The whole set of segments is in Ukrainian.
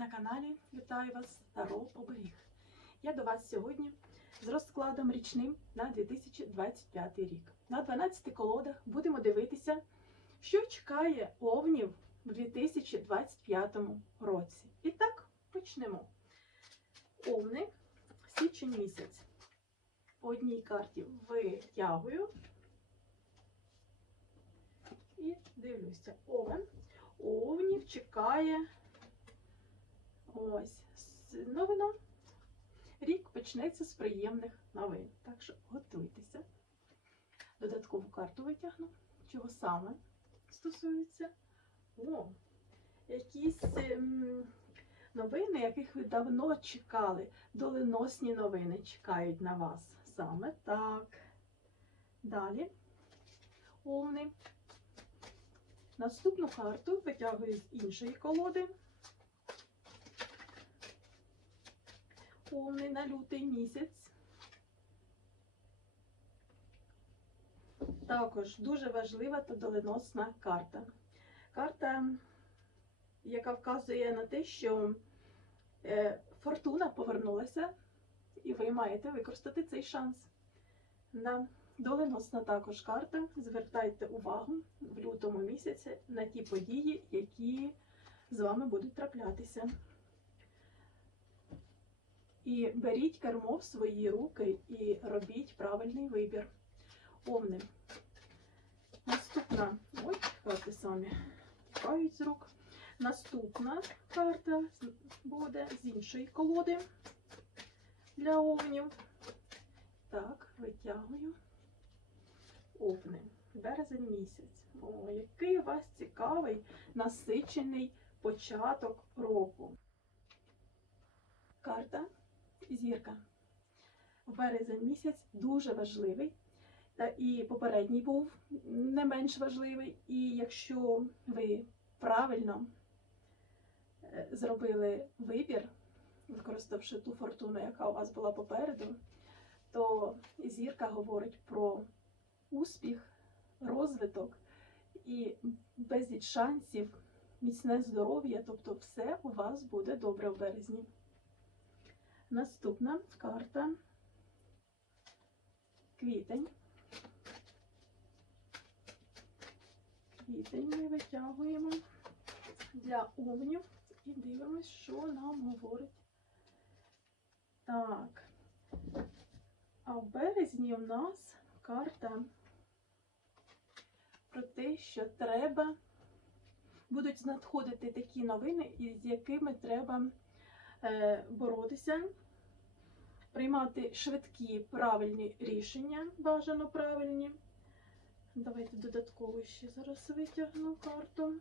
на каналі. Вітаю вас, Таро Оберіг. Я до вас сьогодні з розкладом річним на 2025 рік. На 12 колодах будемо дивитися, що чекає овнів в 2025 році. І так, почнемо. Овни, січень місяць. По одній карті витягую і дивлюся. Овен. Овнів чекає ось новина. Рік почнеться з приємних новин. Так що готуйтеся. Додаткову карту витягну. Чого саме стосується? О, якісь ем, новини, яких ви давно чекали. Доленосні новини чекають на вас. Саме так. Далі. Овни. Наступну карту витягую з іншої колоди. Повний на лютий місяць. Також дуже важлива та доленосна карта. Карта, яка вказує на те, що е, фортуна повернулася, і ви маєте використати цей шанс. Да. Доленосна також карта. Звертайте увагу в лютому місяці на ті події, які з вами будуть траплятися. І беріть кермо в свої руки і робіть правильний вибір. Овни. Наступна. Ой, карти самі тікають з рук. Наступна карта буде з іншої колоди для овнів. Так, витягую. Овни. Березень місяць. О, який у вас цікавий, насичений початок року. Карта зірка. Березень місяць дуже важливий. І попередній був не менш важливий. І якщо ви правильно е, зробили вибір, використавши ту фортуну, яка у вас була попереду, то зірка говорить про успіх, розвиток і безліч шансів, міцне здоров'я, тобто все у вас буде добре в березні. Наступна карта квітень. Квітень ми витягуємо для овнів і дивимось, що нам говорить. Так. А в березні у нас карта про те, що треба будуть надходити такі новини, із якими треба боротися, приймати швидкі правильні рішення, бажано правильні. Давайте додатково ще зараз витягну карту.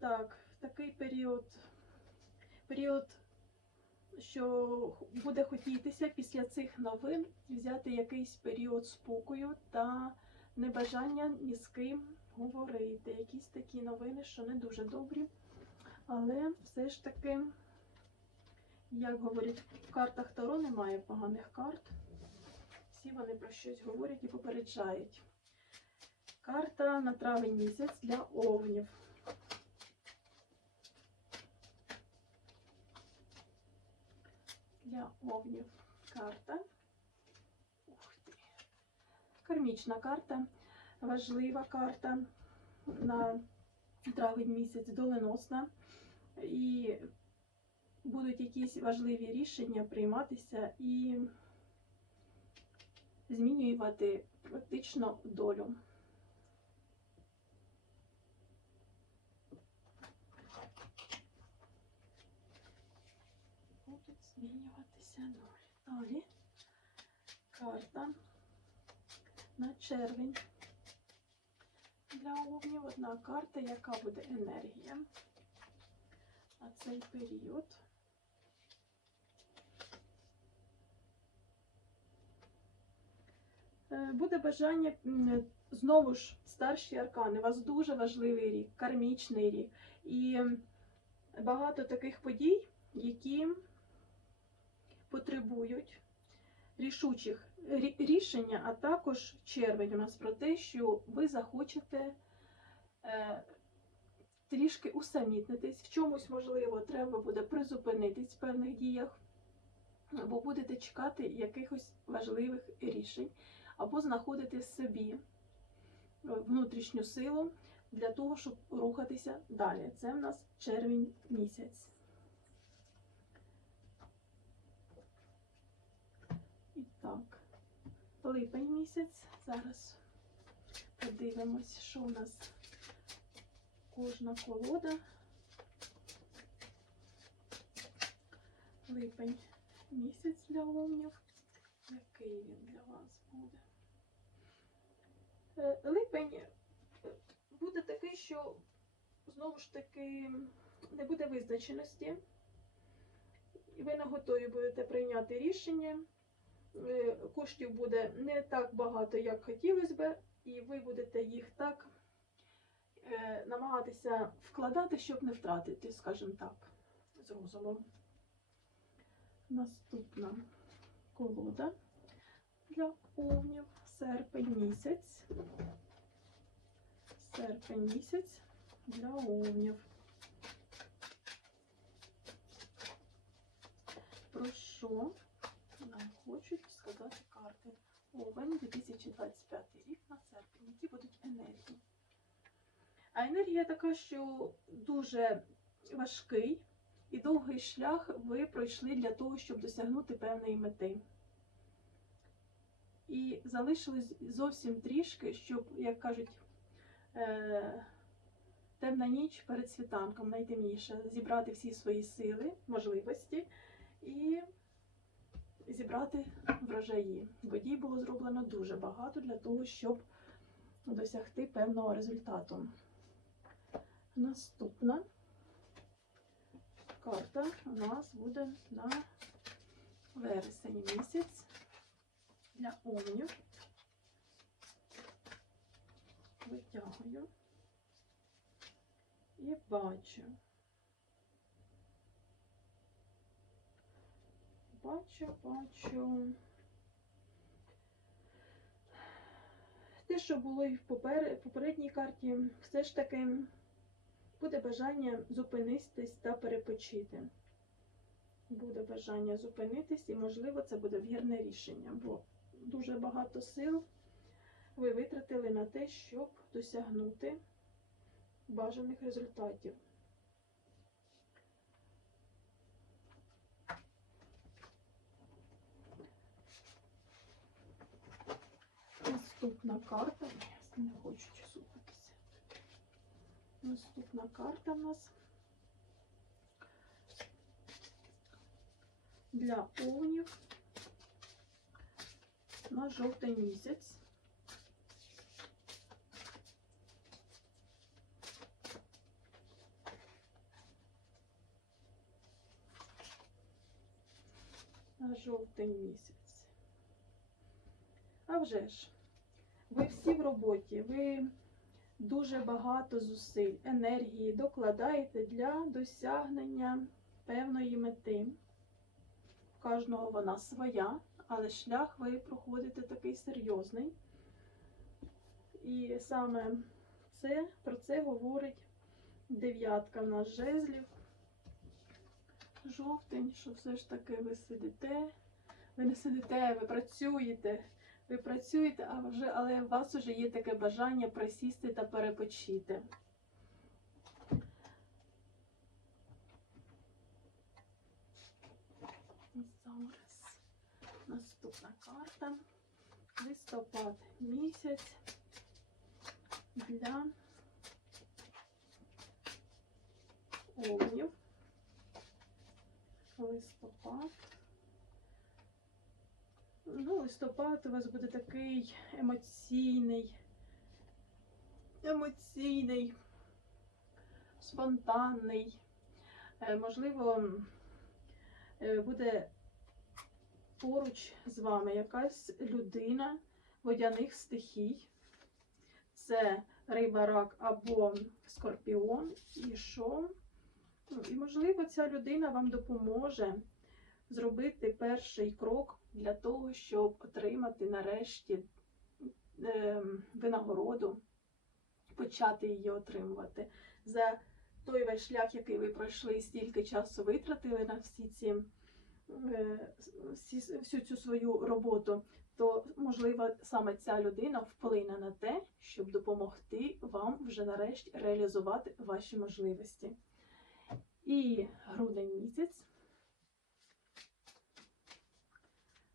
Так, такий період, період, що буде хотітися після цих новин взяти якийсь період спокою та небажання ні з ким говорити. Якісь такі новини, що не дуже добрі. Але все ж таки, як говорять, в картах Таро немає поганих карт. Всі вони про щось говорять і попереджають. Карта на травень місяць для овнів. Для овнів карта. Ух ти. Кармічна карта, важлива карта на травень місяць, доленосна. І будуть якісь важливі рішення прийматися і змінювати практично долю. Будуть змінюватися долі. Далі карта на червень. Для овнів одна карта, яка буде енергія на цей період. Е, Буде бажання знову ж старші аркани. У вас дуже важливий рік, кармічний рік. І багато таких подій, які потребують рішучих рішення, а також червень у нас про те, що ви захочете е, трішки усамітнитись, в чомусь, можливо, треба буде призупинитись в певних діях, бо будете чекати якихось важливих рішень, або знаходити собі внутрішню силу для того, щоб рухатися далі. Це в нас червень місяць. І так, липень місяць. Зараз подивимось, що у нас кожна колода. Липень місяць для овнів. Який він для вас буде? Е, Липень буде такий, що знову ж таки не буде визначеності. І ви не готові будете прийняти рішення. Е, Коштів буде не так багато, як хотілося би, і ви будете їх так е, намагатися вкладати, щоб не втратити, скажімо так, з розумом. Наступна колода для овнів серпень місяць. Серпень місяць для овнів. Про що хочуть сказати карти? Овен 2025 рік на серпень. Які будуть енергії? А енергія така, що дуже важкий і довгий шлях ви пройшли для того, щоб досягнути певної мети. І залишилось зовсім трішки, щоб, як кажуть, е, темна ніч перед світанком, найтемніше, зібрати всі свої сили, можливості і зібрати врожаї. Бо дій було зроблено дуже багато для того, щоб досягти певного результату. Наступна карта у нас буде на вересень місяць для овнів. Витягую і бачу. Бачу, бачу. Те, що було і в попередній карті, все ж таки буде бажання зупинитись та перепочити. Буде бажання зупинитись, і, можливо, це буде вірне рішення, бо дуже багато сил ви витратили на те, щоб досягнути бажаних результатів. Наступна карта. Я не хочу слухатися. Наступна карта в нас для овнів на жовтий місяць. На жовтий місяць. А вже ж, Ви всі в роботі, ви дуже багато зусиль, енергії докладаєте для досягнення певної мети. У кожного вона своя, але шлях ви проходите такий серйозний. І саме це, про це говорить дев'ятка в нас жезлів. Жовтень, що все ж таки ви сидите. Ви не сидите, ви працюєте. Ви працюєте, а вже, але у вас вже є таке бажання присісти та перепочити. Зараз наступна карта. Листопад місяць для овнів. Листопад. Ну, листопад у вас буде такий емоційний, емоційний, спонтанний. Е, Можливо, е, буде поруч з вами якась людина водяних стихій. Це риба, рак або скорпіон. І що? Ну, І, можливо, ця людина вам допоможе зробити перший крок для того, щоб отримати нарешті е, винагороду, почати її отримувати за той весь шлях, який ви пройшли, стільки часу витратили на всі ці е, всю цю свою роботу, то можливо саме ця людина вплине на те, щоб допомогти вам вже нарешті реалізувати ваші можливості. І грудень місяць.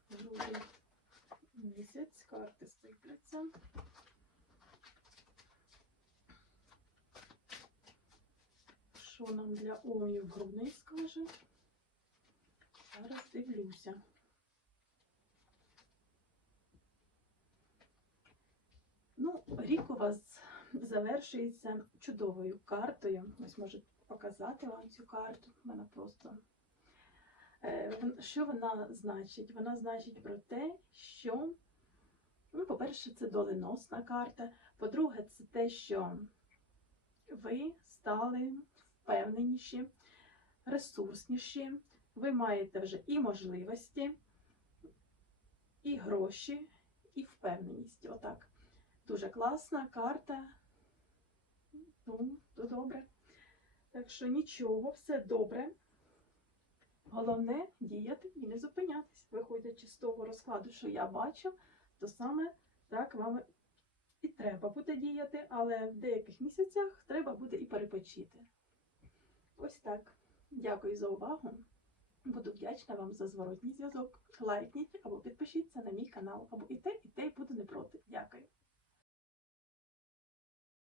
Грудень місяць, карти сипляться. Що нам для овнів грудний скаже? Зараз дивлюся. Ну, рік у вас завершується чудовою картою. Ось можу показати вам цю карту. Вона просто. Е, Що вона значить? Вона значить про те, що, ну, по-перше, це доленосна карта. По-друге, це те, що ви стали впевненіші, ресурсніші, ви маєте вже і можливості, і гроші, і впевненість. Отак. Дуже класна карта. Ну, то добре. Так що нічого, все добре. Головне діяти і не зупинятись. Виходячи з того розкладу, що я бачу, то саме так вам і треба буде діяти, але в деяких місяцях треба буде і перепочити. Ось так. Дякую за увагу. Буду вдячна вам за зворотній зв'язок. Лайкніть або підпишіться на мій канал, або і те, і те і буду не проти. Дякую.